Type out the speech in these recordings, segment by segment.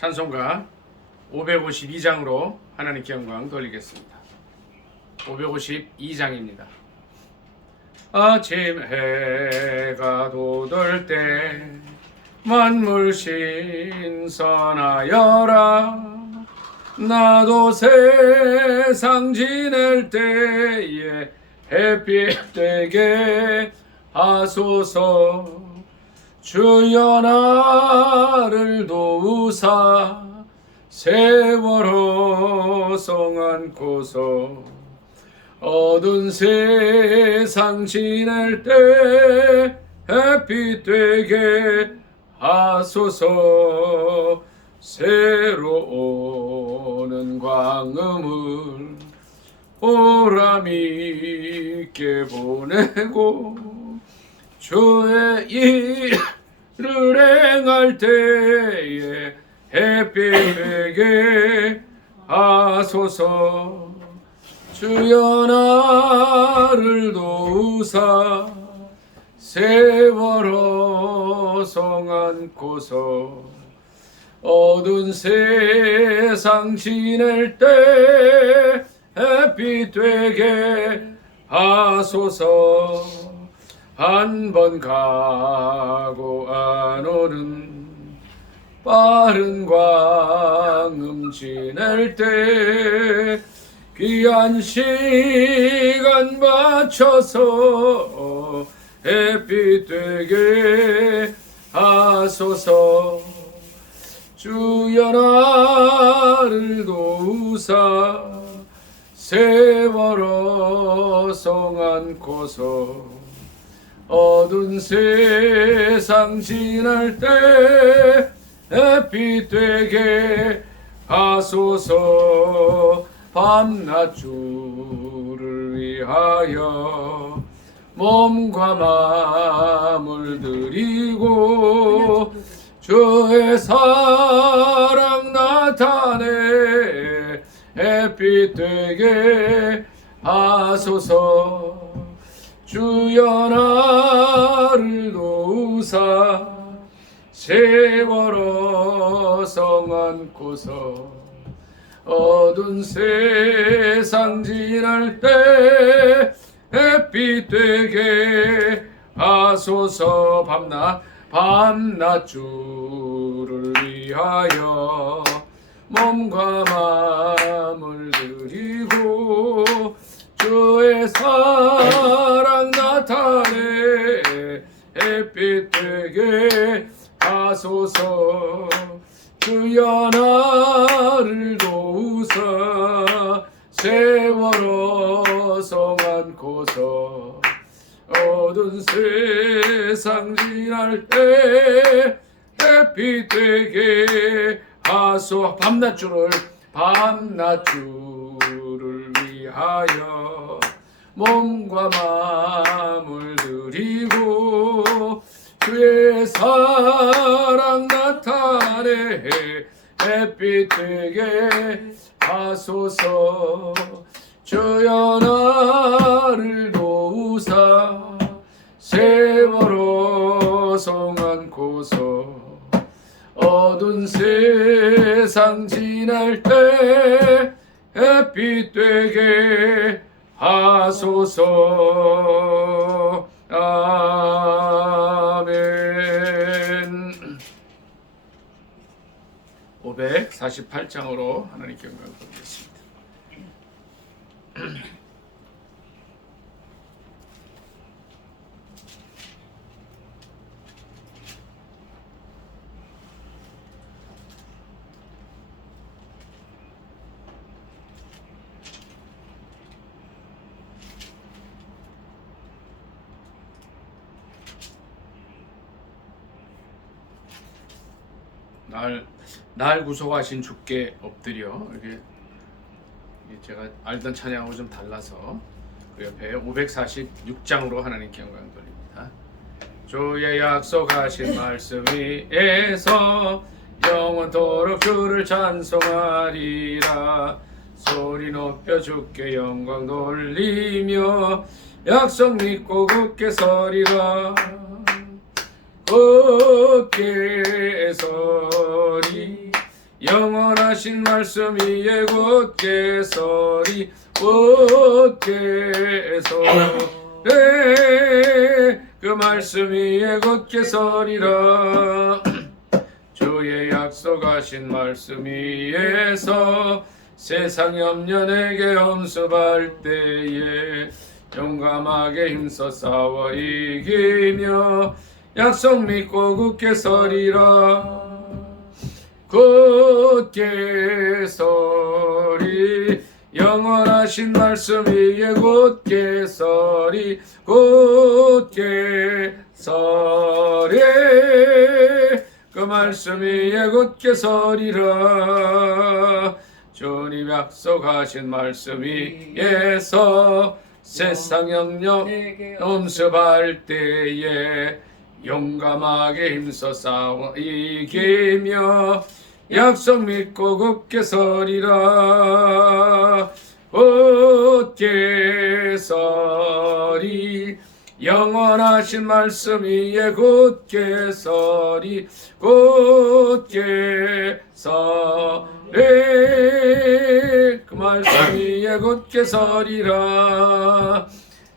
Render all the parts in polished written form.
찬송가 552장으로 하나님께 영광 돌리겠습니다. 552장입니다. 아침 해가 돋을 때 만물 신선하여라. 나도 세상 지낼 때에 햇빛 되게 하소서. 주여 나를 도우사 세월호 송 안고서 어두운 세상 지낼 때 햇빛 되게 하소서. 새로 오는 광음을 보람 있게 보내고 주의 일을 행할 때에 햇빛 되게 하소서. 주여 나를 도우사 세월호 송 안고서 어두운 세상 지낼 때 햇빛 되게 하소서. 한 번 가고 안 오는 빠른 광음 지낼 때 귀한 시간 맞춰서 햇빛 되게 하소서. 주여 나를 도우사 세월호 송 안고서 어두운 세상 지날 때 햇빛 되게 하소서. 밤낮 주를 위하여 몸과 마음을 드리고 주의 사랑 나타내 햇빛 되게 하소서. 주여 나를 도우사 세월호 송 안고서 어두운 세상 지날 때 햇빛 되게 하소서. 밤낮 주를 위하여 몸과 마음을 드리고 주의 사랑 나타내 햇빛 되게 하소서. 주여 나를 도우사 세월호 송 안고서 어두운 세상 지날 때 햇빛 되게 하소서. 밤낮 주를 위하여 몸과 마음을 드리고 주의 사랑 나타내 햇빛 되게 하소서. 주여 나를 도우사 세월호 송 안고서 어두운 세상 지날 때 햇빛 되게 하소서. 아멘. 548장으로 하나님께 영광을 드리겠습니다. 날 구속하신 주께 엎드려. 이렇게 제가 알던 찬양하고 좀 달라서 그 옆에 546장으로 하나님께 영광 돌립니다. 주의 약속하신 말씀 위에서 영원토록 주를 찬송하리라. 소리 높여 주께 영광 돌리며 약속 믿고 굳게 서리라. 굳게 서리 영원하신 말씀 위에 곧게 서리 곧게 서리 그 말씀 위에 곧게 서리라. 주의 약속하신 말씀 위에서 세상 염려 내게 엄습할 때에 용감하게 힘써 싸워 이기며 약속 믿고 굳게 서리라. 굳게 서리 영원하신 말씀 위에 굳게 서리 굳게 서리 그 말씀 위에 굳게 서리라. 주님 약속하신 말씀 위에서 세상 염려 엄습할 때에 용감하게 힘써 싸워 이기며 약속 믿고 굳게 서리라. 굳게 서리 영원하신 말씀 위에 굳게 서리 굳게 서리 그 말씀 위에 굳게 서리라.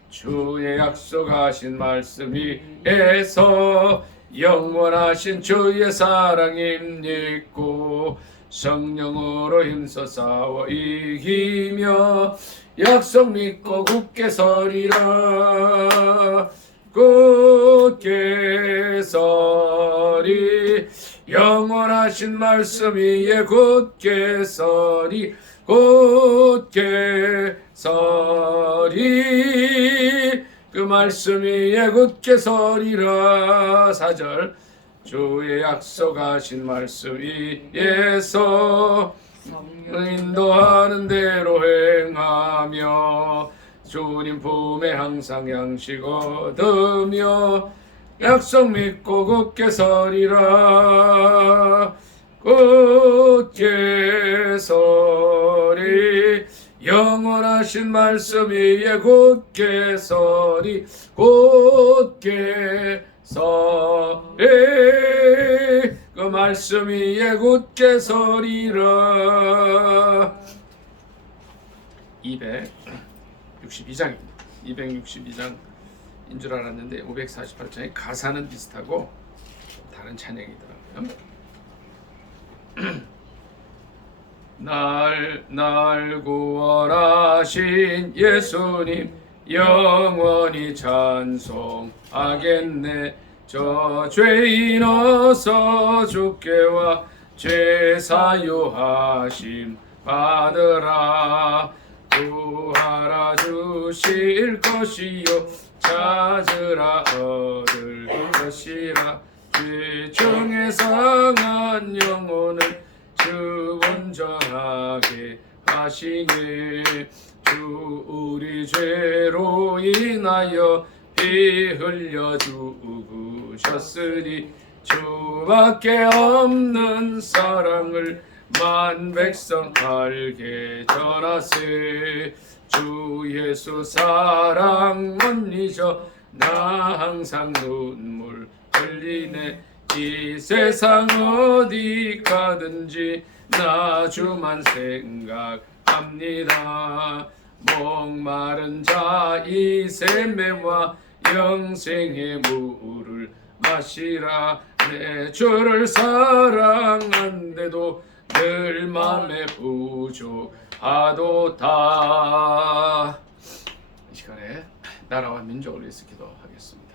주의 약속하신 말씀 위에서 영원하신 주의 사랑 힘입고 성령으로 힘써 싸워 이기며 약속 믿고 굳게 서리라. 굳게 서리 영원하신 말씀 위에 굳게 서리 굳게 서리 그 말씀 위에 굳게 서리라. 4절 주의 약속하신 말씀 위에서 인도하는 대로 행하며 주님 품에 항상 양식 얻으며 약속 믿고 굳게 서리라. 굳게 서리 영원하신 말씀 위에 굳게 서리 굳게 서리 그 말씀 위에 굳게 서리라. 262장입니다. 262장인 줄 알았는데 548장의 가사는 비슷하고 다른 찬양이더라고요. 날 구원하신 예수님 영원히 찬송하겠네. 저 죄인 어서 주께 와 죄 사유하심 받으라. 구하라 주실 것이요 찾으라 얻을 것이라. 죄 중에 상한 영혼을 주 온전하게 하시니 주 우리 죄로 인하여 피 흘려 죽으셨으니 주밖에 없는 사랑을 만 백성 알게 전하세. 주 예수 사랑 못 잊어 나 항상 눈물 흘리네. 이 세상 어디 가든지 나 주만 생각합니다. 목마른 자 이 샘매와 영생의 물을 마시라. 내 주를 사랑한데도 늘 맘에 부족하도다. 이 시간에 나라와 민족을 위해서 기도하겠습니다.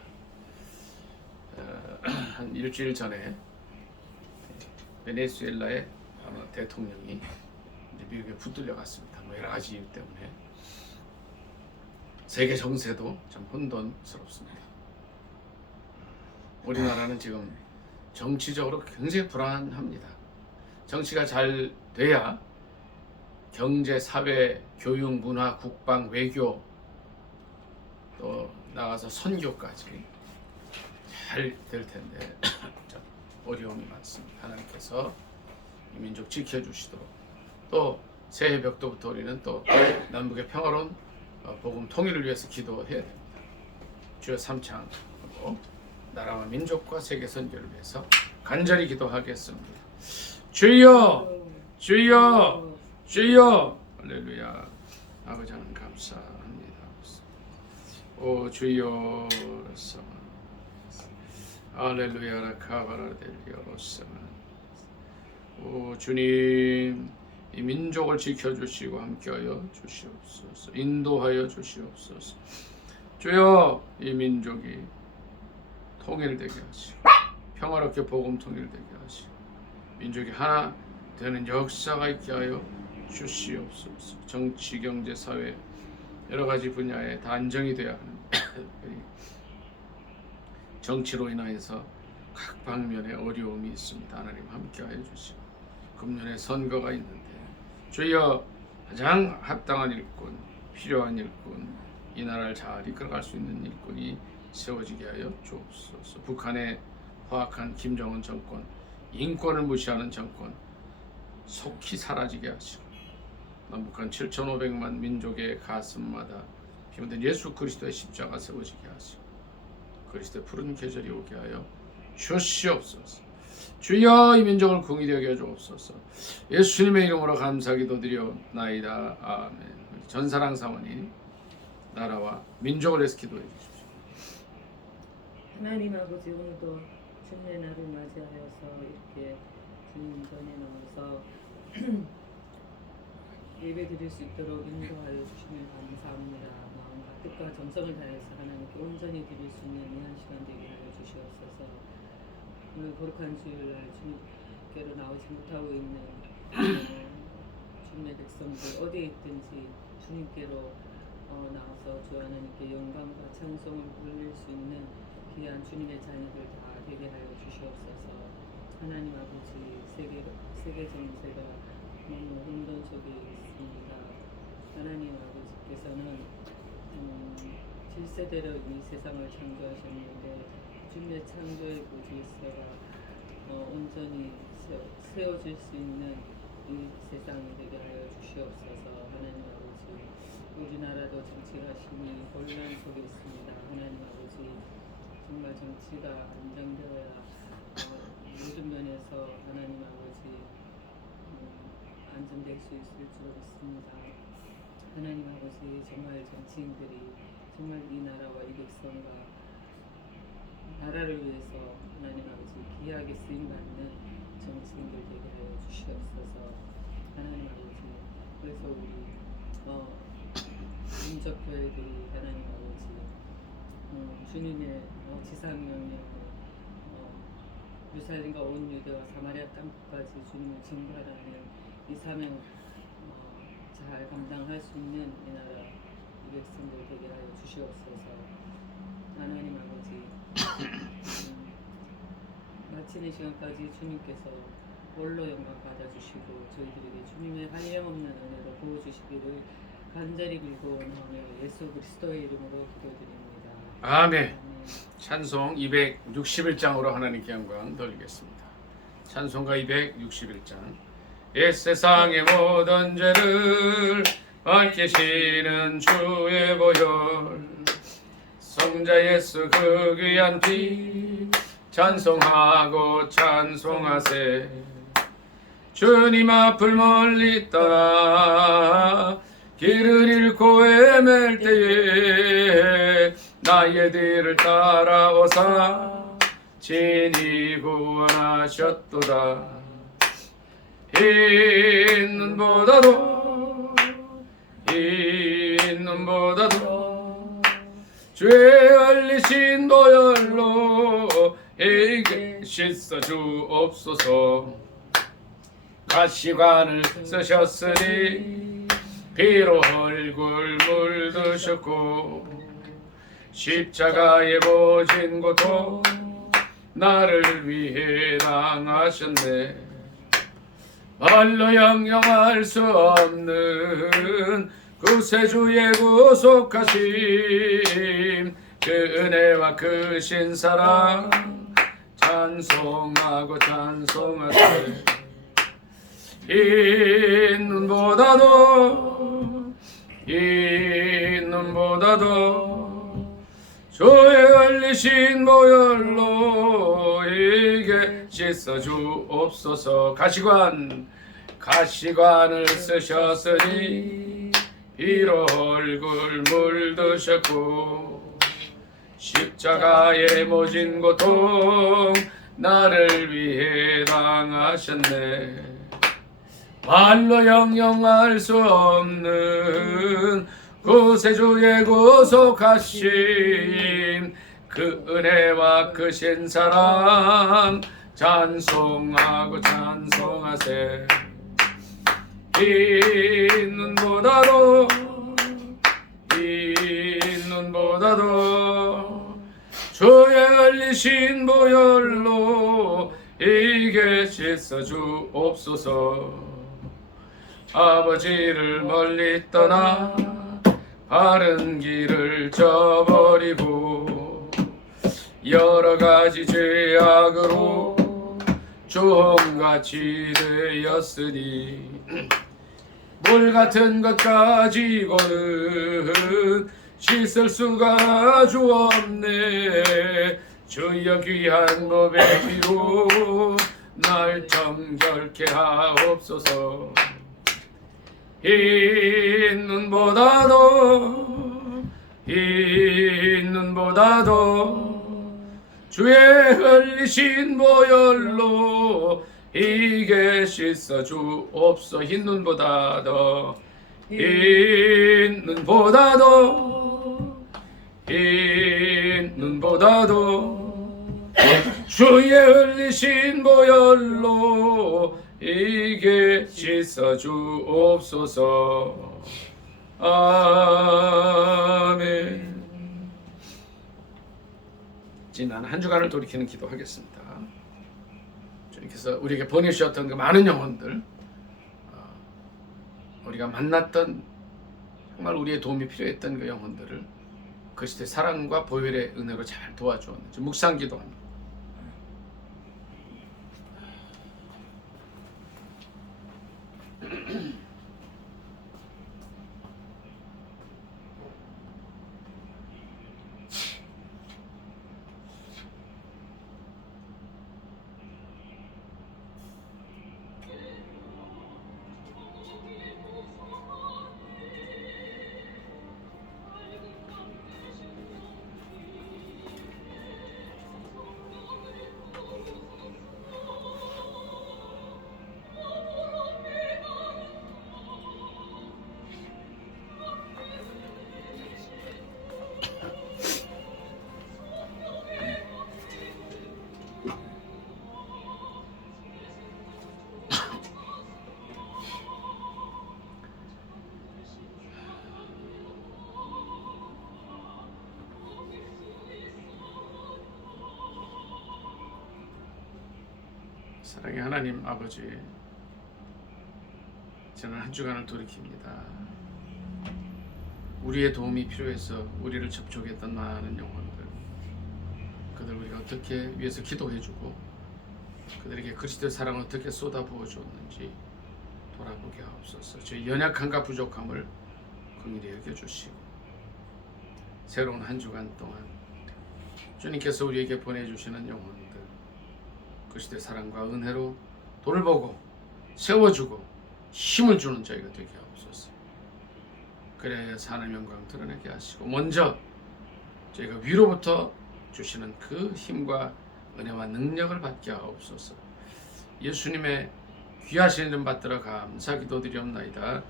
한 일주일 전에 베네수엘라의 대통령이 미국에 붙들려 갔습니다. 여러 가지 이유 때문에 세계 정세도 참 혼돈스럽습니다. 우리나라는 지금 정치적으로 굉장히 불안합니다. 정치가 잘 돼야 경제, 사회, 교육, 문화, 국방, 외교 또 나가서 선교까지 잘 될 텐데 어려움이 많습니다. 하나님께서 이 민족 지켜주시도록 또 새해 벽도부터 우리는 또 남북의 평화로운 복음 통일을 위해서 기도해야 됩니다. 주여 삼창하고 나라와 민족과 세계 선교를 위해서 간절히 기도하겠습니다. 주여 주여 주여 할렐루야. 아버지 하나님 감사합니다. 오 주여 할렐루야 라카바라델리오로스만. 오 주님 이 민족을 지켜주시고 함께하여 주시옵소서. 인도하여 주시옵소서. 주여 이 민족이 통일되게 하시고 평화롭게 복음 통일되게 하시고 민족이 하나 되는 역사가 있게 하여 주시옵소서. 정치, 경제, 사회 여러 가지 분야에 다 안정이 되어야 하는 정치로 인하여서 각 방면에 어려움이 있습니다. 하나님 함께하여 주시고 금년에 선거가 있는데 주여 가장 합당한 일꾼, 필요한 일꾼, 이 나라를 잘 이끌어갈 수 있는 일꾼이 세워지게 하여 주옵소서. 북한의 허악한 김정은 정권, 인권을 무시하는 정권 속히 사라지게 하시고 남북한 7,500만 민족의 가슴마다 피묻은 예수 그리스도의 십자가 세워지게 하시고 그리스도의 푸른 계절이 오게 하여 주시옵소서. 주여 이 민족을 긍휼히 여겨 주옵소서. 예수님의 이름으로 감사 기도드리옵나이다. 아멘. 전사랑 사모님 나라와 민족을 위해서 기도해 주십시오. 하나님 아버지, 오늘도 주님의 날을 맞이하여서 이렇게 주님 전에 나와서 예배 드릴 수 있도록 인도하여 주시면 감사합니다. 마음과 뜻과 정성을 다해서 하나님께 온전히 드릴 수 있는 이 한 시간 되게 하여 주시옵소서. 오늘 거룩한 주일날 주님께로 나오지 못하고 있는 주님의 백성들 어디에 있든지 주님께로 나와서 주 하나님께 영광과 찬송을 올릴 수 있는 귀한 주님의 자녀들 다 되게 하여 주시옵소서. 하나님 아버지, 세계 정세가 너무 혼돈 속에 있습니다. 하나님 아버지께서는 7세대로 이 세상을 창조하셨는데 주님의 창조의 질서가 온전히 세워질 수 있는 이 세상이 되게 하여 주시옵소서. 하나님 아버지, 우리나라도 정치가 심히 혼란 속에 있습니다. 하나님 아버지, 정말 정치가 안정되어야 모든 면에서 하나님 아버지 안정될 수 있을 줄 믿습니다. 하나님 아버지, 정말 정치인들이 정말 이 나라와 이 백성과 나라를 위해서 하나님 아버지 귀하게 쓰임받는 정치인들 되게 하여 주시옵소서. 하나님 아버지, 그래서 우리 민족교회들이 하나님 아버지 주님의 지상명령을 예루살렘과 온 유대와 사마리아 땅끝까지 주님을 증거하라는 이 사명 잘 감당할 수 있는 이 나라 이 백성들 되게 하여 주시옵소서. 하나님 아버지, 마치는 시간까지 주님께서 홀로 영광 받아주시고 저희들에게 주님의 한량없는 은혜로 부어주시기를 간절히 빌고원하며 예수 그리스도의 이름으로 기도드립니다. 아멘. 찬송 261장으로 하나님께 영광 돌리겠습니다. 찬송가 261장. 옛 세상의 모든 죄를 밝히시는 주의 보혈, 성자 예수 그 귀한 피 찬송하고 찬송하세. 주님 앞을 멀리 떠나 길을 잃고 헤맬 때에 나의 뒤를 따라오사 친히 구원하셨도다. 흰 눈보다도 죄 흘리신 보혈로 이게 씻어 주옵소서. 가시관을 쓰셨으니 피로 얼굴 물드셨고 십자가에 보신 고통 나를 위해 당하셨네. 말로 형용할 수 없는 구세주의 구속하심, 그 은혜와 그 신사랑 찬송하고 찬송하세. 이 눈보다도 주의 흘리신 보혈로 이게 씻어 주옵소서. 가시관 가시관을 쓰셨으니 피로 얼굴 물드셨고 십자가의 모진 고통 나를 위해 당하셨네. 말로 형용할 수 없는 구세주의 구속하심 그 은혜와 크신 사랑 찬송하고 찬송하세. 이 눈보다도 주의 흘리신 보혈로 이게 씻어 주옵소서. 아버지를 멀리 떠나 바른 길을 저버리고 여러 가지 죄악으로 주홍같이 되었으니 물 같은 것 가지고는 씻을 수가 주없네. 주여 귀한 법의 피로 날 정결케 하옵소서. 흰 눈보다도 주의 흘리신 보혈로 이게 씻어 주옵소. 흰 눈보다도 주의 흘리신 보혈로 이게 씻어 주옵소서. 아멘. 지난 한 주간을 돌이키는 기도하겠습니다. 주님께서 우리에게 보내주셨던 그 많은 영혼들, 우리가 만났던 정말 우리의 도움이 필요했던 그 영혼들을 그리스도의 사랑과 보혈의 은혜로 잘 도와주었는지 묵상 기도합니다. 사랑의 하나님 아버지, 저는 한 주간을 돌이킵니다. 우리의 도움이 필요해서 우리를 접촉했던 많은 영혼들, 그들 우리가 어떻게 위해서 기도해주고 그들에게 그리스도의 사랑을 어떻게 쏟아부어 줬는지 돌아보게 하옵소서. 저희 연약함과 부족함을 긍휼히 여겨주시고 새로운 한 주간 동안 주님께서 우리에게 보내주시는 영혼들 그리스도의 사랑과 은혜로 돌보고 세워주고 힘을 주는 저희가 되게 하옵소서. 그래야 하나님의 영광 드러내게 하시고 먼저 저희가 위로부터 주시는 그 힘과 은혜와 능력을 받게 하옵소서. 예수님의 귀하신 이름 받들어 감사 기도드리옵나이다.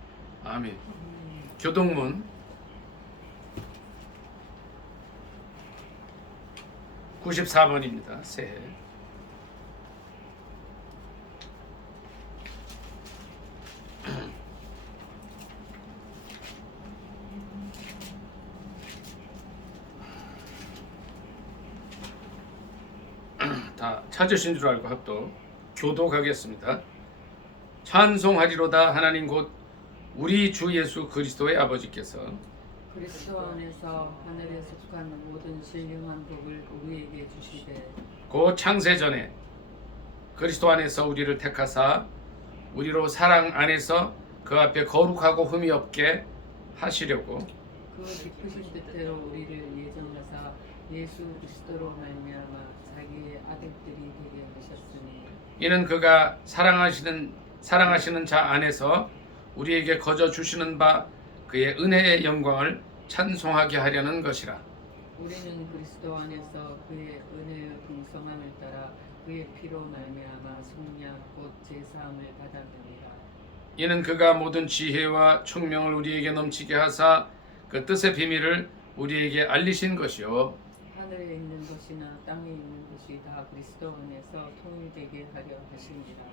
아멘. 교동문 94번입니다. 새해 다 찾으신 줄 알고 합도 교도가겠습니다. 찬송하리로다. 하나님 곧 우리 주 예수 그리스도의 아버지께서 그리스도 안에서 하늘에 속한 모든 신령한 복을 우리에게 주시되 곧 창세 전에 그리스도 안에서 우리를 택하사 우리로 사랑 안에서 그 앞에 거룩하고 흠이 없게 하시려고 그 기쁘신 뜻대로 우리를 예정하사 예수 그리스도로 말미암아 자기의 아들들이 되게 하셨으니 이는 그가 사랑하시는 사랑하시는 자 안에서 우리에게 거저 주시는 바 그의 은혜의 영광을 찬송하게 하려는 것이라. 우리는 그리스도 안에서 그의 은혜의 풍성함을 따라 그의 피로 말미암아 속량 곧 제사함을 받았느니라. 이는 그가 모든 지혜와 총명을 우리에게 넘치게 하사 그 뜻의 비밀을 우리에게 알리신 것이요 하늘에 있는 것이나 땅에 있는 것이 다 그리스도 안에서 통일되게 하려 하시니라.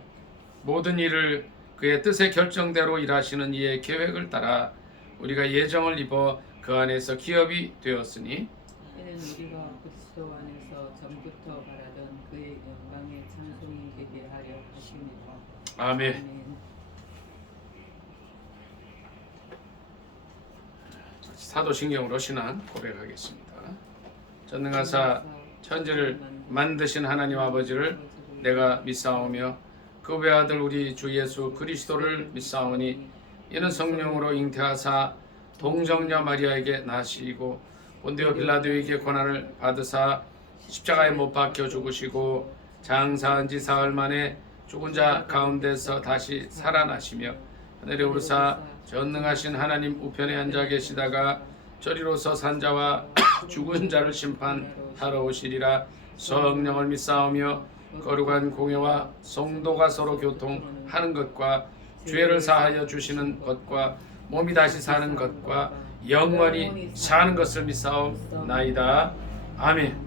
모든 일을 그의 뜻의 결정대로 일하시는 이의 계획을 따라 우리가 예정을 입어 그 안에서 기업이 되었으니 이는 우리가 그리스도 안에서 전부터 바라던 그의 영광의 찬송이 되게 하려 하십니다. 아멘. 사도신경으로 신앙 고백하겠습니다. 전능하사 천지를 만드신 하나님 아버지를 내가 믿사오며 그 외아들 우리 주 예수 그리스도를 믿사오니 이는 성령으로 잉태하사 동정녀 마리아에게 나시고 본디오 빌라도에게 고난을 받으사 십자가에 못 박혀 죽으시고 장사한 지 사흘 만에 죽은 자 가운데서 다시 살아나시며 하늘에 오르사 전능하신 하나님 우편에 앉아 계시다가 저리로서 산자와 죽은 자를 심판하러 오시리라. 성령을 믿사오며 거룩한 공회와 성도가 서로 교통하는 것과 죄를 사하여 주시는 것과 몸이 다시 사는 것과 영원히 사는 것을 믿사옵나이다. 아멘.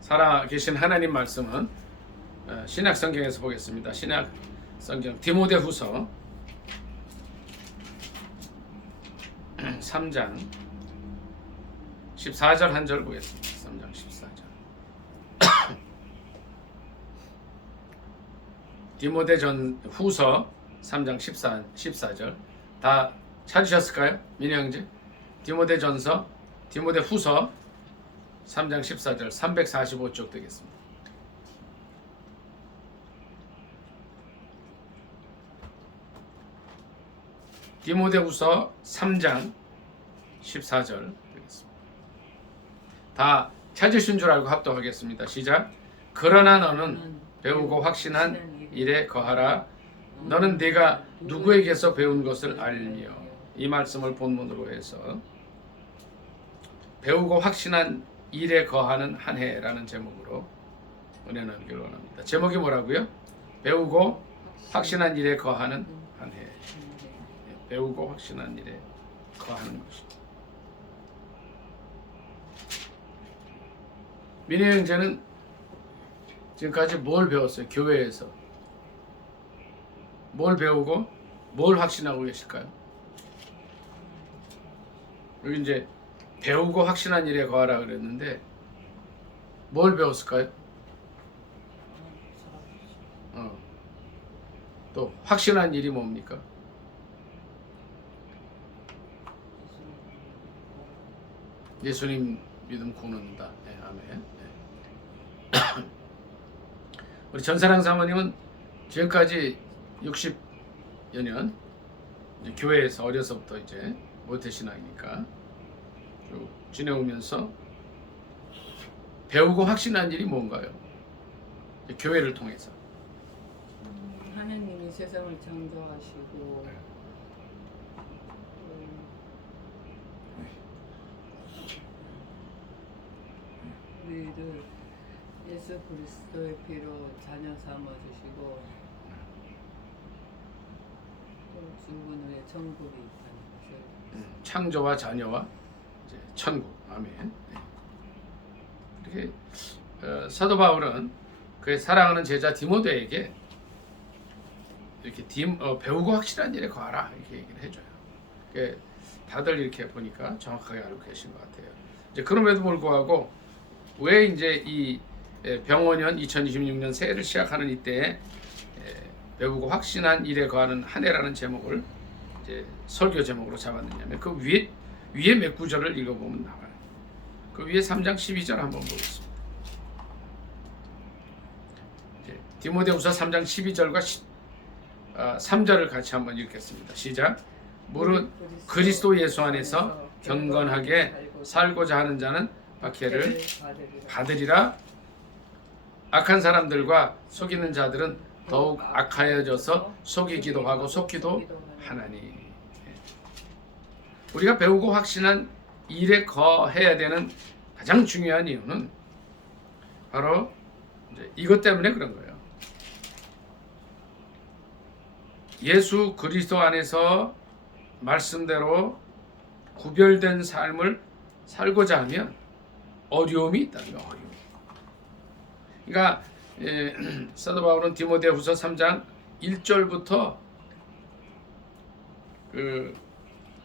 살아계신 하나님 말씀은 신약 성경에서 보겠습니다. 신약 성경 디모데후서 3장 14절 한 절 보겠습니다. 3장 14절. 디모데전 후서 3장 14절 다 찾으셨을까요? 민희 형제? 디모데전서 디모데후서 3장 14절 345쪽 되겠습니다. 디모데후서 3장 14절 되겠습니다. 다 찾으신 줄 알고 합독하겠습니다. 시작. 그러나 너는 배우고 확신한 일에 거하라. 너는 네가 누구에게서 배운 것을 알며. 이 말씀을 본문으로 해서 배우고 확신한 일에 거하는 한 해라는 제목으로 은혜 나누기를 원합니다. 제목이 뭐라고요? 배우고 확신한 일에 거하는 한 해. 배우고 확신한 일에 거하는 것입니다. 민희 형제는 지금까지 뭘 배웠어요? 교회에서 뭘 배우고 뭘 확신하고 계실까요? 여기 이제 배우고 확신한 일에 거하라 그랬는데 뭘 배웠을까요? 또 확신한 일이 뭡니까? 예수님 믿음 구원한다. 네, 아멘. 네. 우리 전사랑 사모님은 지금까지 60여 년 교회에서 어려서부터 이제 모태신앙이니까 쭉 지내오면서 배우고 확신한 일이 뭔가요? 교회를 통해서 하느님이 세상을 창조하시고 우리를 예수 그리스도의 피로 자녀 삼아주시고 또 죽은 후에 천국이 있다는 것을 창조와 자녀와 이제 천국. 아멘. 이렇게 사도 바울은 그의 사랑하는 제자 디모데에게 이렇게 배우고 확실한 일에 거하라 이렇게 얘기를 해줘요. 그러니까 다들 이렇게 보니까 정확하게 알고 계신 것 같아요. 이제 그럼에도 불구하고 왜 이제 이 병원년 2026년 새해를 시작하는 이때에 배우고 확신한 일에 거하는 한 해라는 제목을 이제 설교 제목으로 잡았느냐면 그 위에 몇 구절을 읽어보면 나와요. 그 위에 3장 12절 한번 보겠습니다. 디모데후서 3장 12절과 3절을 같이 한번 읽겠습니다. 시작. 무릇 그리스도 예수 안에서 경건하게 살고자 하는 자는 박해를 받으리라. 악한 사람들과 속이는 자들은 더욱 악하여져서 속이기도 하고 속기도 하나니. 우리가 배우고 확신한 일에 거해야 되는 가장 중요한 이유는 바로 이것 때문에 그런 거예요. 예수 그리스도 안에서 말씀대로 구별된 삶을 살고자 하면 어려움이 있다는 거예요. 어려움. 그러니까 사도 바울은 디모데후서 3장 1절부터 그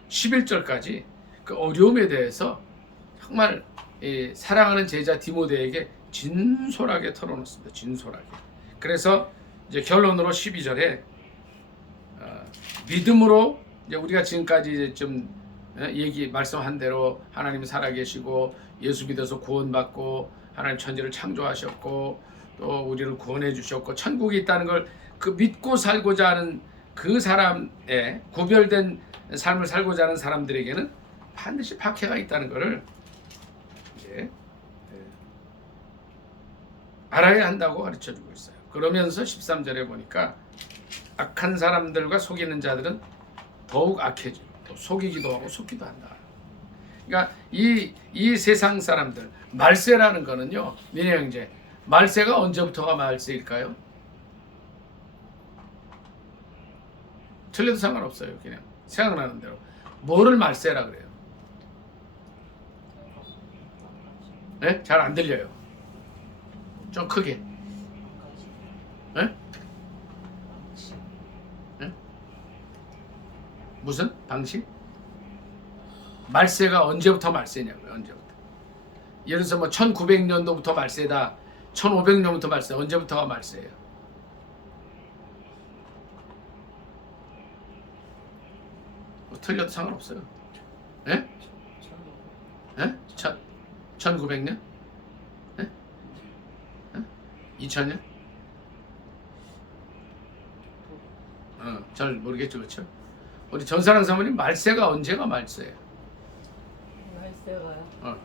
11절까지 그 어려움에 대해서 정말 사랑하는 제자 디모데에게 진솔하게 털어놓습니다. 진솔하게. 그래서 이제 결론으로 12절에 믿음으로 이제 우리가 지금까지 이제 좀 말씀한 대로 하나님이 살아계시고 예수 믿어서 구원받고 하나님 천지를 창조하셨고 또 우리를 구원해 주셨고 천국이 있다는 걸 그 믿고 살고자 하는 그 사람의 구별된 삶을 살고자 하는 사람들에게는 반드시 박해가 있다는 것을 이제 알아야 한다고 가르쳐주고 있어요. 그러면서 13절에 보니까 악한 사람들과 속이는 자들은 더욱 악해지고 또 속이기도 하고 속기도 한다. 그러니까 이 세상 사람들, 말세라는 거는요, 민혜 형제, 말세가 언제부터가 말세일까요? 틀려도 상관없어요. 그냥 생각나는 대로. 뭐를 말세라 그래요? 네? 잘 안 들려요. 좀 크게. 네? 네? 무슨 방식? 말세가 언제부터 말세냐고요. 언제부터? 예를 들어서 뭐 1900년도부터 말세다. 1500년부터 말세. 언제부터가 말세예요? 뭐 틀려도 상관없어요. 예? 예? 1900년? 예? 예? 2000년? 잘 모르겠죠, 그렇죠? 우리 전사랑 사모님 말세가 언제가 말세예요? 말세가요?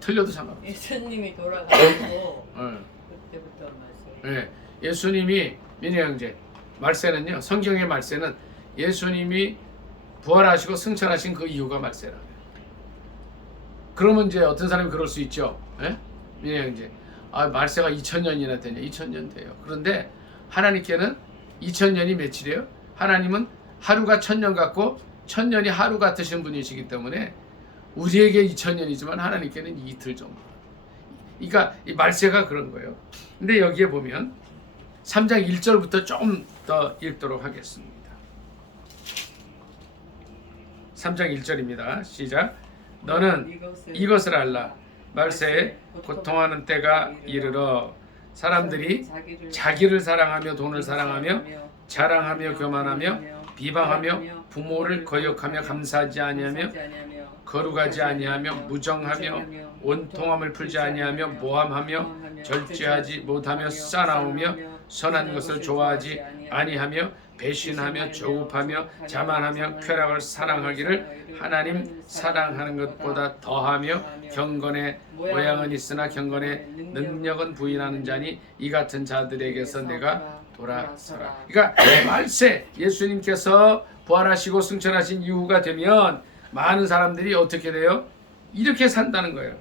틀려도 상관없어요. 예수님이 돌아가시고 그때부터 말세. 예, 예수님이 민혜 형제 말세는요. 성경의 말세는 예수님이 부활하시고 승천하신 그 이유가 말세라고요. 그러면 이제 어떤 사람이 그럴 수 있죠. 예? 민혜 형제, 말세가 2000년이나 되냐? 2000년 돼요. 그런데 하나님께는 2000년이 며칠이에요? 하나님은 하루가 1000년 같고 1000년이 하루 같으신 분이시기 때문에 우리에게 2000년이지만 하나님께는 이틀 정도. 그러니까 이 말세가 그런 거예요. 근데 여기에 보면 3장 1절부터 좀 더 읽도록 하겠습니다. 3장 1절입니다. 시작. 너는 이것을 알라. 말세에 고통하는 때가 이르러 사람들이 자기를 사랑하며 돈을 사랑하며 자랑하며 교만하며 비방하며 부모를 거역하며 감사하지 아니하며 거룩하지 아니하며 무정하며 원통함을 풀지 아니하며 모함하며 절제하지 못하며 싸나우며 선한 것을 좋아하지 아니하며 배신하며 조급하며 자만하며 쾌락을 사랑하기를 하나님 사랑하는 것보다 더하며 경건의 모양은 있으나 경건의 능력은 부인하는 자니 이 같은 자들에게서 내가 돌아서라. 그러니까 말세 예수님께서 부활하시고 승천하신 이후가 되면 많은 사람들이 어떻게 돼요? 이렇게 산다는 거예요.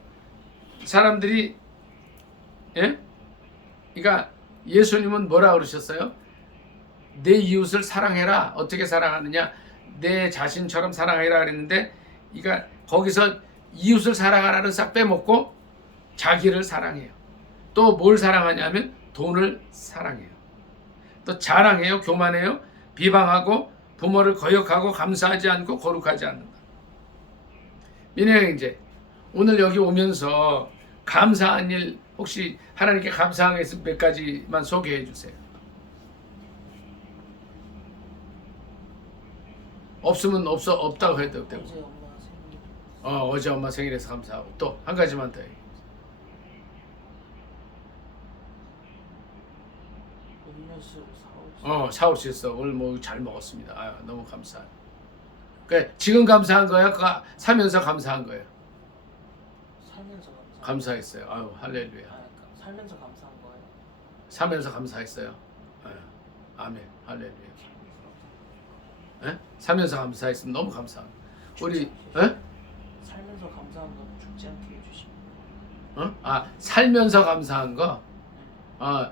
사람들이 그러니까 예수님은 뭐라 그러셨어요? 내 이웃을 사랑해라. 어떻게 사랑하느냐? 내 자신처럼 사랑해라 그랬는데, 그러니까 거기서 이웃을 사랑하라는 싹 빼먹고 자기를 사랑해요. 또 뭘 사랑하냐면 돈을 사랑해요. 또 자랑해요. 교만해요. 비방하고 부모를 거역하고 감사하지 않고 거룩하지 않는다. 민혜 형제, 오늘 여기 오면서 감사한 일 혹시 하나님께 감사한 게 있으면 몇 가지만 소개해 주세요. 없으면 없다고 해도 되고. 어제 엄마 생일에서 감사하고 또 한 가지만 더 해. 음료수 사올 수 있어. 오늘 뭐 잘 먹었습니다. 너무 감사해요. 그러니까 지금 감사한 거야? 그거 살면서 감사한 거예요? 살면서 감사. 감사했어요. 아유 할렐루야. 그러니까 살면서 감사한 거예요. 살면서 감사했어요. 예. 아멘. 할렐루야. 예? 살면서 감사했으면 너무 감사한. 우리 예? 살면서 감사한 건 죽지 않게 해주시고. 어? 아 살면서 감사한 거. 아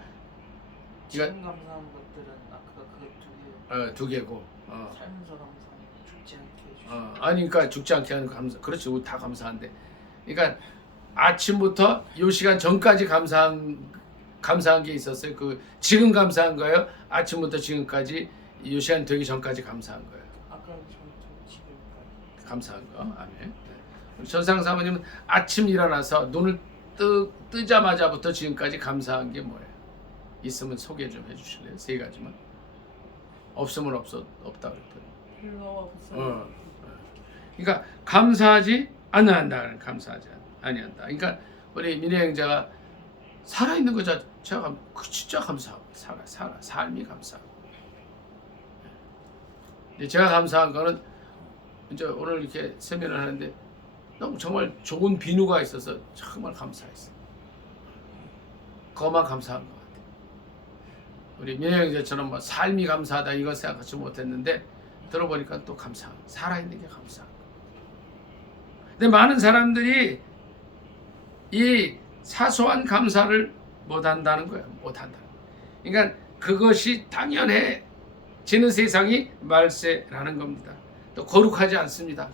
지금 감사한 것들은 아까 그 두 개고. 살면서 감사한 건 죽지 않게 해주시고. 아니 그러니까 죽지 않게 하는 거 감사. 그렇지 우리 다 감사한데. 그러니까 아침부터 요 시간 전까지 감사한 게 있었어요. 그 지금 감사한 거예요. 아침부터 지금까지 요 시간 되기 전까지 감사한 거예요. 아까 저 지금까지. 감사한 거. 아멘. 네. 우리 전상 사모님은 아침 일어나서 눈을 뜨자마자부터 지금까지 감사한 게 뭐예요? 있으면 소개 좀 해주실래요? 세 가지만. 없으면 없다 그랬더니. 별로 없어요. 그러니까 감사하지 않는다는 감사하지 아니한다. 그러니까 우리 민혜 형제가 살아 있는 거 자체가 진짜 감사하고 살아 삶이 감사하고. 제가 감사한 거는 이제 오늘 이렇게 세미나를 하는데 너무 정말 좋은 비누가 있어서 정말 감사했어요. 그것만 감사한 것 같아요. 우리 민혜 형제처럼 뭐 삶이 감사하다 이거 생각하지 못했는데 들어보니까 또 감사한 살아있는 게 감사한 거. 근데 많은 사람들이 이 사소한 감사를 못한다는 거예요. 못한다. 그러니까 그것이 당연해지는 세상이 말세라는 겁니다. 또 거룩하지 않습니다.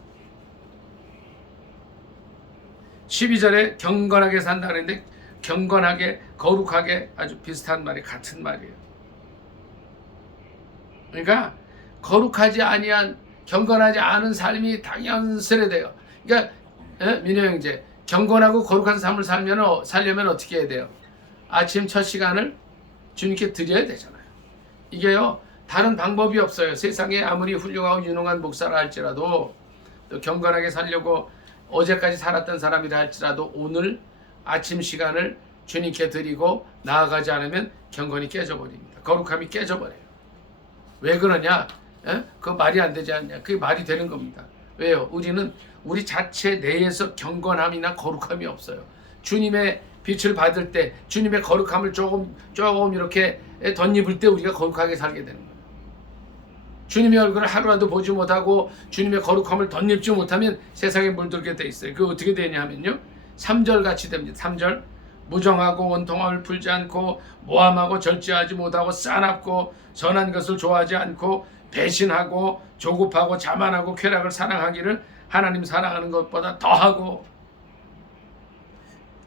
12절에 경건하게 산다 그랬는데 경건하게 거룩하게 아주 비슷한 말이 같은 말이에요. 그러니까 거룩하지 아니한 경건하지 않은 삶이 당연스레 돼요. 그러니까 민호 형제 경건하고 거룩한 삶을 살려면 어떻게 해야 돼요? 아침 첫 시간을 주님께 드려야 되잖아요. 이게요 다른 방법이 없어요. 세상에 아무리 훌륭하고 유능한 목사라 할지라도 또 경건하게 살려고 어제까지 살았던 사람이라 할지라도 오늘 아침 시간을 주님께 드리고 나아가지 않으면 경건이 깨져버립니다. 거룩함이 깨져버려요. 왜 그러냐? 그 말이 안 되지 않냐? 그게 말이 되는 겁니다. 왜요? 우리는 우리 자체 내에서 경건함이나 거룩함이 없어요. 주님의 빛을 받을 때 주님의 거룩함을 조금 이렇게 덧입을 때 우리가 거룩하게 살게 되는 거예요. 주님의 얼굴을 하루라도 보지 못하고 주님의 거룩함을 덧입지 못하면 세상에 물들게 돼 있어요. 그게 어떻게 되냐 하면요 3절 같이 됩니다. 3절 무정하고 원통함을 풀지 않고 모함하고 절제하지 못하고 싸납고 선한 것을 좋아하지 않고 배신하고 조급하고 자만하고 쾌락을 사랑하기를 하나님 사랑하는 것보다 더하고.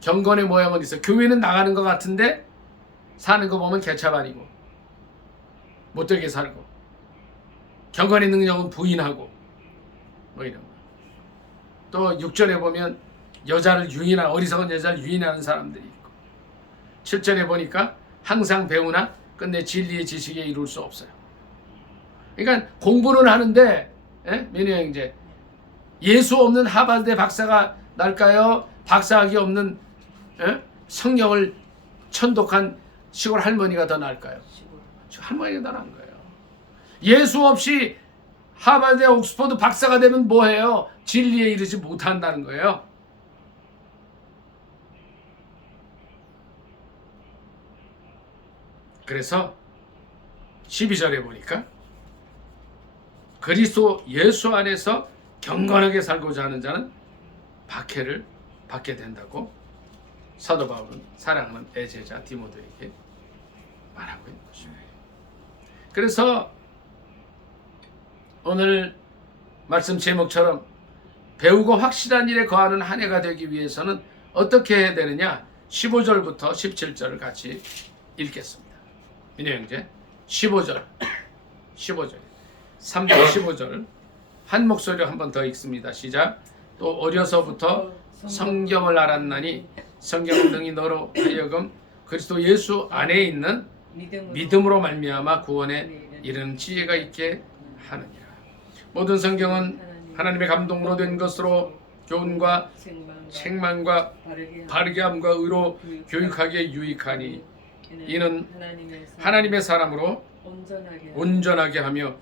경건의 모양은 있어. 교회는 나가는 것 같은데 사는 거 보면 개차반이고 못되게 살고 경건의 능력은 부인하고 뭐 이런 거. 또 6절에 보면 여자를 어리석은 여자를 유인하는 사람들이 있고 7절에 보니까 항상 배우나 끝내 진리의 지식에 이룰 수 없어요. 그러니까 공부는 하는데 민호 형제 예수 없는 하버드 박사가 날까요? 박사학위 없는 성경을 천독한 시골 할머니가 더 나을까요? 할머니가 더 나은 거예요. 예수 없이 하버드 옥스퍼드 박사가 되면 뭐해요? 진리에 이르지 못한다는 거예요. 그래서 12절에 보니까 그리스도 예수 안에서 경건하게 살고자 하는 자는 박해를 받게 된다고 사도 바울은 사랑하는 애제자 디모데에게 말하고 있는 것입니다. 그래서 오늘 말씀 제목처럼 배우고 확실한 일에 거하는 한 해가 되기 위해서는 어떻게 해야 되느냐 15절부터 17절을 같이 읽겠습니다. 민호 형제 15절 3절 15절 한 목소리로 한 번 더 읽습니다. 시작. 또 어려서부터 성경을 알았나니 성경은 능히 너로 하여금 그리스도 예수 안에 있는 믿음으로 말미암아 구원에 이르는 지혜가 있게 하느니라. 모든 성경은 하나님의 감동으로 된 것으로 교훈과 책망과 바르게 함과 의로 교육하기에 유익하니 이는 하나님의 사람으로 온전하게 하며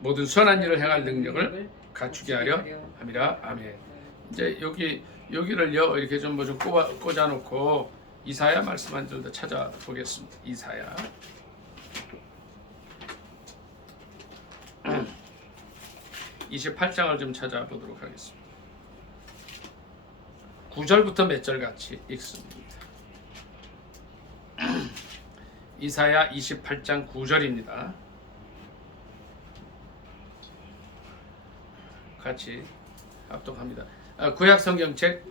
모든 선한 일을 행할 능력을 갖추게 하려 함이라. 아멘. 이제 여기를요 이렇게 좀 뭐 좀 꽂아놓고 이사야 말씀 한 절 더 찾아보겠습니다. 이사야 28장을 좀 찾아보도록 하겠습니다. 9절부터 몇 절 같이 읽습니다. 이사야 28장 9절입니다. 같이 합독합니다. 구약 성경책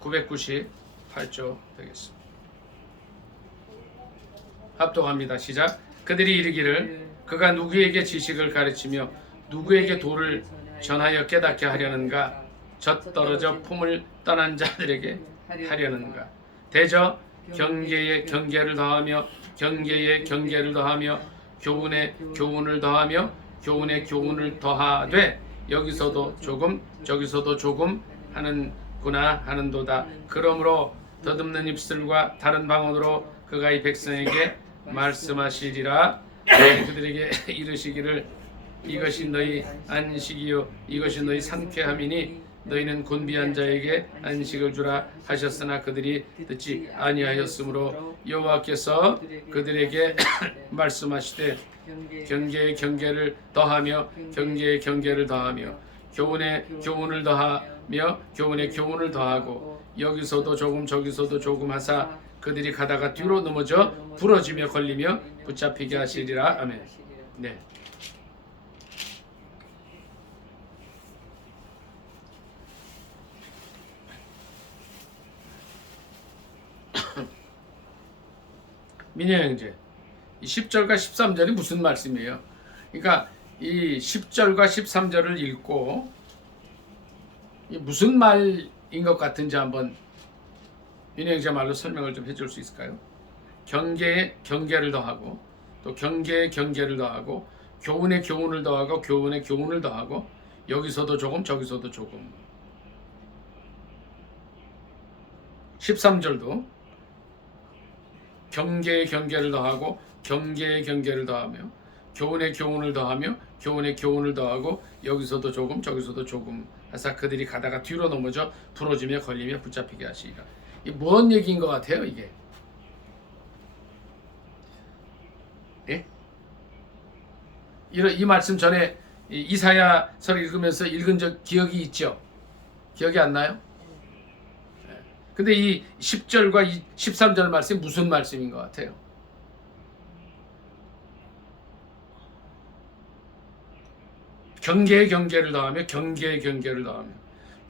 998조 되겠습니다. 합독합니다. 시작. 그들이 이르기를 그가 누구에게 지식을 가르치며 누구에게 도를 전하여 깨닫게 하려는가? 젖떨어져 품을 떠난 자들에게 하려는가? 대저 경계에 경계를 더하며 경계에 경계를 더하며 교훈에 교훈을 더하며 교훈에 교훈을 더하되 여기서도 조금 저기서도 조금 하는구나 하는도다. 그러므로 더듬는 입술과 다른 방언으로 그가 이 백성에게 말씀하시리라. 그들에게 이르시기를 이것이 너희 안식이요 이것이 너희 상쾌함이니 너희는 곤비한 자에게 안식을 주라 하셨으나 그들이 듣지 아니하였으므로 여호와께서 그들에게 말씀하시되 경계에 경계를 더하며 경계에 경계를 더하며 교훈에 교훈을 더하며 교훈에 교훈을 더하고 여기서도 조금 저기서도 조금 하사 그들이 가다가 뒤로 넘어져 부러지며 걸리며 붙잡히게 하시리라. 아멘. 네. 민혜 형제, 이 10절과 13절이 무슨 말씀이에요? 그러니까 이 10절과 13절을 읽고 이 무슨 말인 것 같은지 한번 민혜 형제 말로 설명을 좀 해줄 수 있을까요? 경계에 경계를 더하고 또 경계에 경계를 더하고 교훈에 교훈을 더하고 교훈에 교훈을 더하고 여기서도 조금 저기서도 조금. 13절도 경계에 경계를 더하고 경계에 경계를 더하며 교훈에 교훈을 더하며 교훈에 교훈을 더하고 여기서도 조금 저기서도 조금 하사 그들이 가다가 뒤로 넘어져 부러지며 걸리며 붙잡히게 하시리라. 이게 뭔 얘기인 것 같아요 이게? 예? 이 말씀 전에 이사야서를 읽으면서 읽은 적 기억이 있죠? 기억이 안 나요? 근데 이 10절과 13절 말씀이 무슨 말씀인 것 같아요? 경계에 경계를 더하며 경계에 경계를 더하며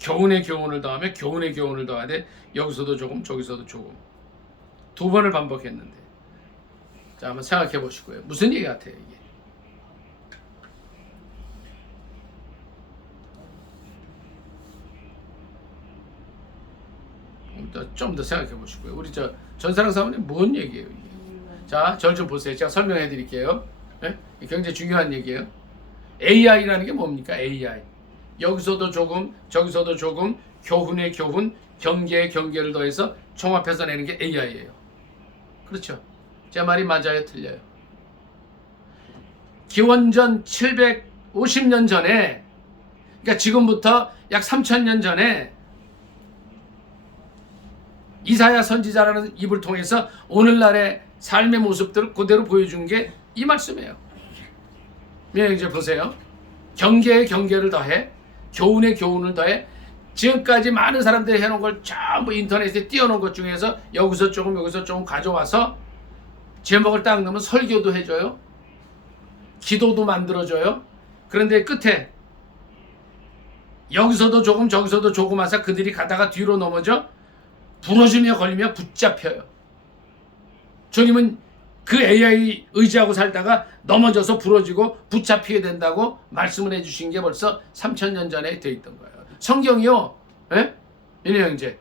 교훈에 교훈을 더하며 교훈에 교훈을 더하되 여기서도 조금 저기서도 조금. 두 번을 반복했는데 자 한번 생각해 보시고요. 무슨 얘기 같아요 이게? 좀 더 생각해 보시고요. 우리 전사랑 사모님 뭔 얘기예요 이게? 자, 절 좀 보세요. 제가 설명해 드릴게요. 네? 굉장히 중요한 얘기예요. AI라는 게 뭡니까? AI. 여기서도 조금, 저기서도 조금, 교훈에 교훈, 경계에 경계를 더해서 종합해서 내는 게 AI예요. 그렇죠? 제 말이 맞아요, 틀려요? 기원전 750년 전에, 그러니까 지금부터 약 3000년 전에 이사야 선지자라는 입을 통해서 오늘날의 삶의 모습들을 그대로 보여준 게 이 말씀이에요. 이제 보세요. 경계에 경계를 더해, 교훈에 교훈을 더해. 지금까지 많은 사람들이 해놓은 걸 전부 인터넷에 띄워놓은 것 중에서 여기서 조금 여기서 조금 가져와서 제목을 딱 넣으면 설교도 해줘요. 기도도 만들어줘요. 그런데 끝에 여기서도 조금 저기서도 조금 하사 그들이 가다가 뒤로 넘어져 부러지며 걸리며 붙잡혀요. 주님은 그 AI 의지하고 살다가 넘어져서 부러지고 붙잡히게 된다고 말씀을 해주신 게 벌써 3000년 전에 돼 있던 거예요. 성경이요. 예? 민혜 형제.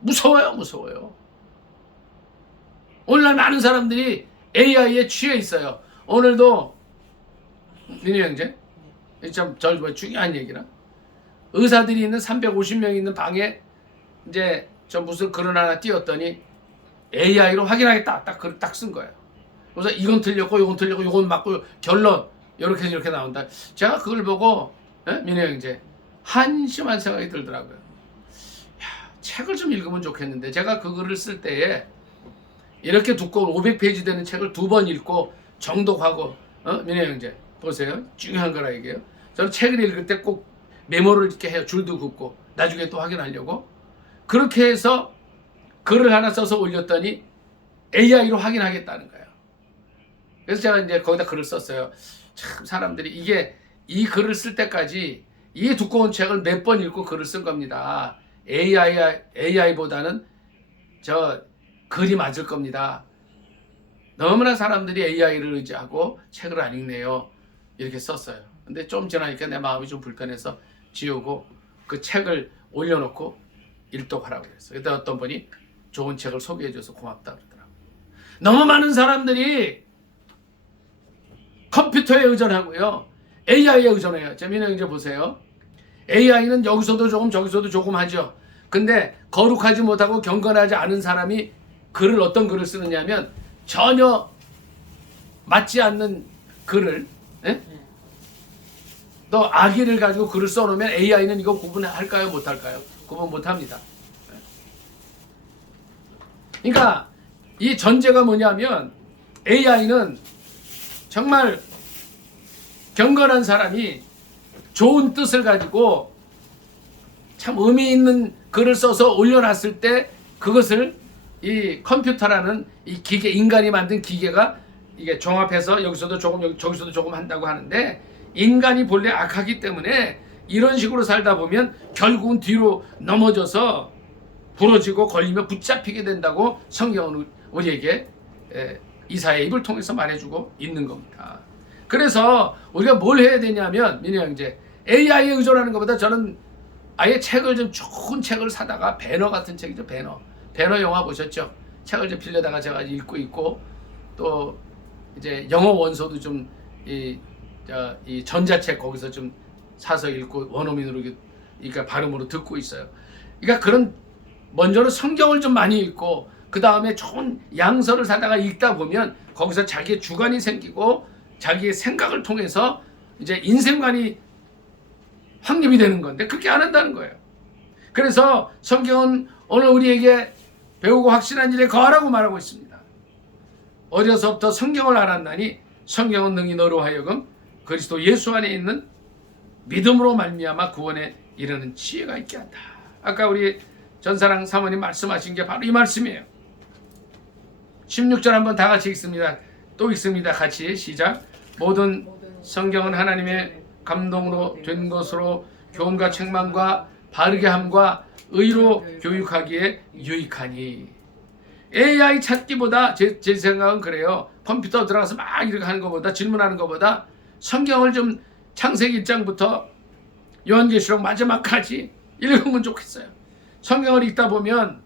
무서워요. 무서워요. 오늘날 많은 사람들이 AI에 취해 있어요. 오늘도 민혜 형제. 참 중요한 얘기라. 의사들이 있는 350명 있는 방에 이제 저 무슨 글을 하나 띄웠더니 AI로 확인하겠다 딱 쓴 거예요. 그래서 이건 틀렸고 이건 틀렸고 이건 맞고 결론 이렇게 나온다. 제가 그걸 보고 민혜 형제 한심한 생각이 들더라고요. 야, 책을 좀 읽으면 좋겠는데 제가 그 글을 쓸 때에 이렇게 두꺼운 500페이지 되는 책을 2번 읽고 정독하고 민혜 형제 보세요. 중요한 거라 이게요. 저는 책을 읽을 때 꼭 메모를 이렇게 해요. 줄도 긋고 나중에 또 확인하려고. 그렇게 해서 글을 하나 써서 올렸더니 AI로 확인하겠다는 거예요. 그래서 제가 이제 거기다 글을 썼어요. 참 사람들이 이 글을 쓸 때까지 이 두꺼운 책을 몇 번 읽고 글을 쓴 겁니다. AI보다는 저 글이 맞을 겁니다. 너무나 사람들이 AI를 의지하고 책을 안 읽네요. 이렇게 썼어요. 근데 좀 지나니까 내 마음이 좀 불편해서 지우고 그 책을 올려놓고 일독하라고 그랬어요. 그때 어떤 분이 좋은 책을 소개해줘서 고맙다 그러더라고요. 너무 많은 사람들이 컴퓨터에 의존하고요. AI에 의존해요. 재민아 이제 보세요. AI는 여기서도 조금 저기서도 조금 하죠. 근데 거룩하지 못하고 경건하지 않은 사람이 어떤 글을 쓰느냐면 전혀 맞지 않는 글을 또 악의를 가지고 글을 써놓으면 AI는 이거 구분할까요? 못할까요? 구분 못합니다. 그러니까 이 전제가 뭐냐면 AI는 정말 경건한 사람이 좋은 뜻을 가지고 참 의미 있는 글을 써서 올려놨을 때 그것을 이 컴퓨터라는 이 기계, 인간이 만든 기계가 이게 종합해서 여기서도 조금 저기서도 조금 한다고 하는데 인간이 본래 악하기 때문에 이런 식으로 살다 보면 결국은 뒤로 넘어져서 부러지고 걸리면 붙잡히게 된다고 성경은 우리에게 이사야의 입을 통해서 말해주고 있는 겁니다. 그래서 우리가 뭘 해야 되냐면 민혜 형제 AI에 의존하는 것보다 저는 아예 책을 좀 좋은 책을 사다가 배너 같은 책이죠. 배너 영화 보셨죠? 책을 좀 빌려다가 제가 읽고 있고 또 이제 영어 원서도 좀 이 전자책 거기서 좀 사서 읽고 원어민으로 그러니까 발음으로 듣고 있어요. 그러니까 그런 먼저는 성경을 좀 많이 읽고 그 다음에 좋은 양서를 사다가 읽다 보면 거기서 자기의 주관이 생기고 자기의 생각을 통해서 이제 인생관이 확립이 되는 건데 그렇게 안 한다는 거예요. 그래서 성경은 오늘 우리에게 배우고 확신한 일에 거하라고 말하고 있습니다. 어려서부터 성경을 알았나니 성경은 능히 너로 하여금 그리스도 예수 안에 있는 믿음으로 말미암아 구원에 이르는 지혜가 있게 한다. 아까 우리 전사랑 사모님 말씀하신 게 바로 이 말씀이에요. 16절 한번 다 같이 읽습니다. 또 읽습니다. 같이 시작. 모든 성경은 하나님의 감동으로 된 것으로 교훈과 책망과 바르게 함과 의로 교육하기에 유익하니. AI 찾기보다 제 생각은 그래요. 컴퓨터 들어가서 막 이렇게 하는 것보다 질문하는 것보다 성경을 좀 창세기 1장부터 요한계시록 마지막까지 읽으면 좋겠어요. 성경을 읽다 보면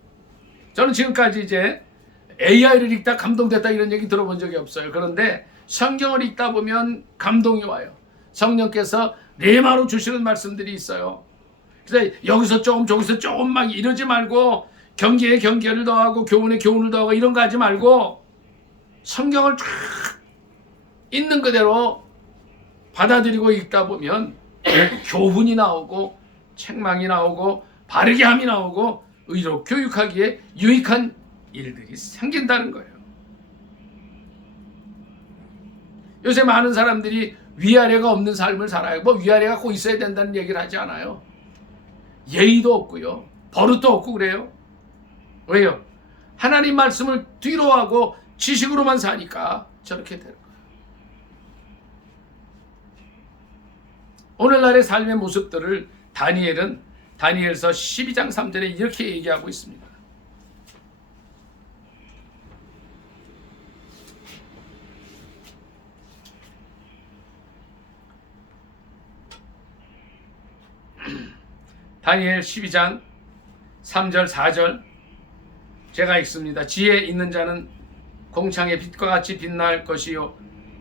저는 지금까지 이제 AI를 읽다 감동됐다 이런 얘기 들어본 적이 없어요. 그런데 성경을 읽다 보면 감동이 와요. 성령께서 레마로 주시는 말씀들이 있어요. 그래서 여기서 조금 저기서 조금 막 이러지 말고 경계에 경계를 더하고 교훈에 교훈을 더하고 이런 거 하지 말고 성경을 쫙 있는 그대로 받아들이고 읽다 보면 교훈이 나오고 책망이 나오고 바르게 함이 나오고 의로 교육하기에 유익한 일들이 생긴다는 거예요. 요새 많은 사람들이 위아래가 없는 삶을 살아요. 뭐 위아래가 꼭 있어야 된다는 얘기를 하지 않아요. 예의도 없고요. 버릇도 없고 그래요. 왜요? 하나님 말씀을 뒤로 하고 지식으로만 사니까 저렇게 되는 거예요. 오늘날의 삶의 모습들을 다니엘은 다니엘서 12장 3절에 이렇게 얘기하고 있습니다. 다니엘 12장 3절 4절 제가 읽습니다. 지혜 있는 자는 공창의 빛과 같이 빛날 것이요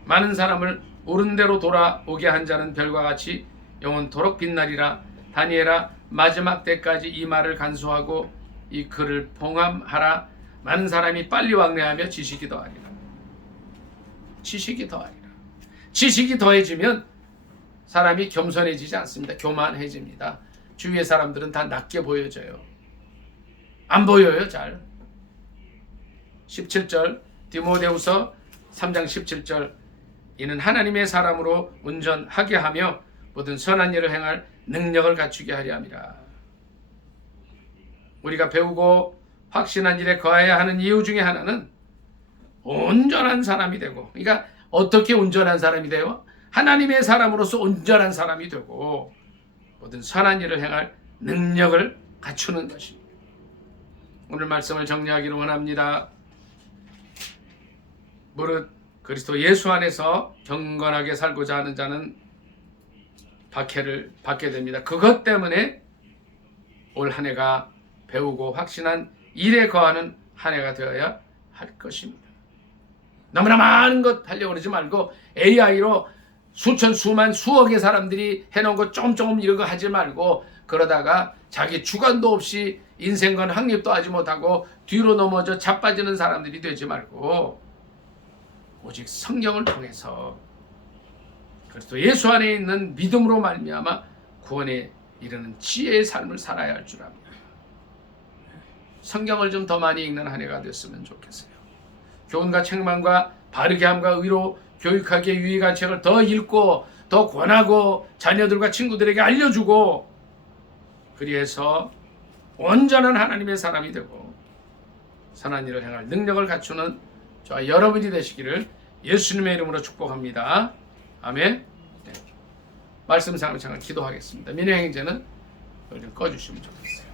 많은 사람을 옳은 대로 돌아오게 한 자는 별과 같이 영원토록 빛나리라. 다니엘아 마지막 때까지 이 말을 간수하고 이 글을 봉함하라. 많은 사람이 빨리 왕래하며 지식이 더하리라. 지식이 더하리라. 지식이 더해지면 사람이 겸손해지지 않습니다. 교만해집니다. 주위의 사람들은 다 낮게 보여져요. 안 보여요, 잘. 17절 디모데후서 3장 17절 이는 하나님의 사람으로 운전하게 하며 모든 선한 일을 행할 능력을 갖추게 하려 함이라. 우리가 배우고 확신한 일에 거해야 하는 이유 중에 하나는 온전한 사람이 되고, 그러니까 어떻게 온전한 사람이 돼요? 하나님의 사람으로서 온전한 사람이 되고 모든 선한 일을 행할 능력을 갖추는 것입니다. 오늘 말씀을 정리하기를 원합니다. 무릇 그리스도 예수 안에서 경건하게 살고자 하는 자는 박해를 받게 됩니다. 그것 때문에 올 한 해가 배우고 확신한 일에 거하는 한 해가 되어야 할 것입니다. 너무나 많은 것 하려고 그러지 말고 AI로 수천 수만 수억의 사람들이 해놓은 거 조금 이런 거 하지 말고, 그러다가 자기 주관도 없이 인생관 확립도 하지 못하고 뒤로 넘어져 자빠지는 사람들이 되지 말고 오직 성경을 통해서 그리스도 예수 안에 있는 믿음으로 말미암아 구원에 이르는 지혜의 삶을 살아야 할 줄 압니다. 성경을 좀 더 많이 읽는 한 해가 됐으면 좋겠어요. 교훈과 책망과 바르게 함과 의로 교육하기에 유익한 책을 더 읽고 더 권하고 자녀들과 친구들에게 알려주고, 그리해서 온전한 하나님의 사람이 되고 선한 일을 행할 능력을 갖추는 저와 여러분이 되시기를 예수님의 이름으로 축복합니다. 아멘. 네. 말씀 상을 기도하겠습니다. 민의 행제는 좀 꺼주시면 좋겠어요.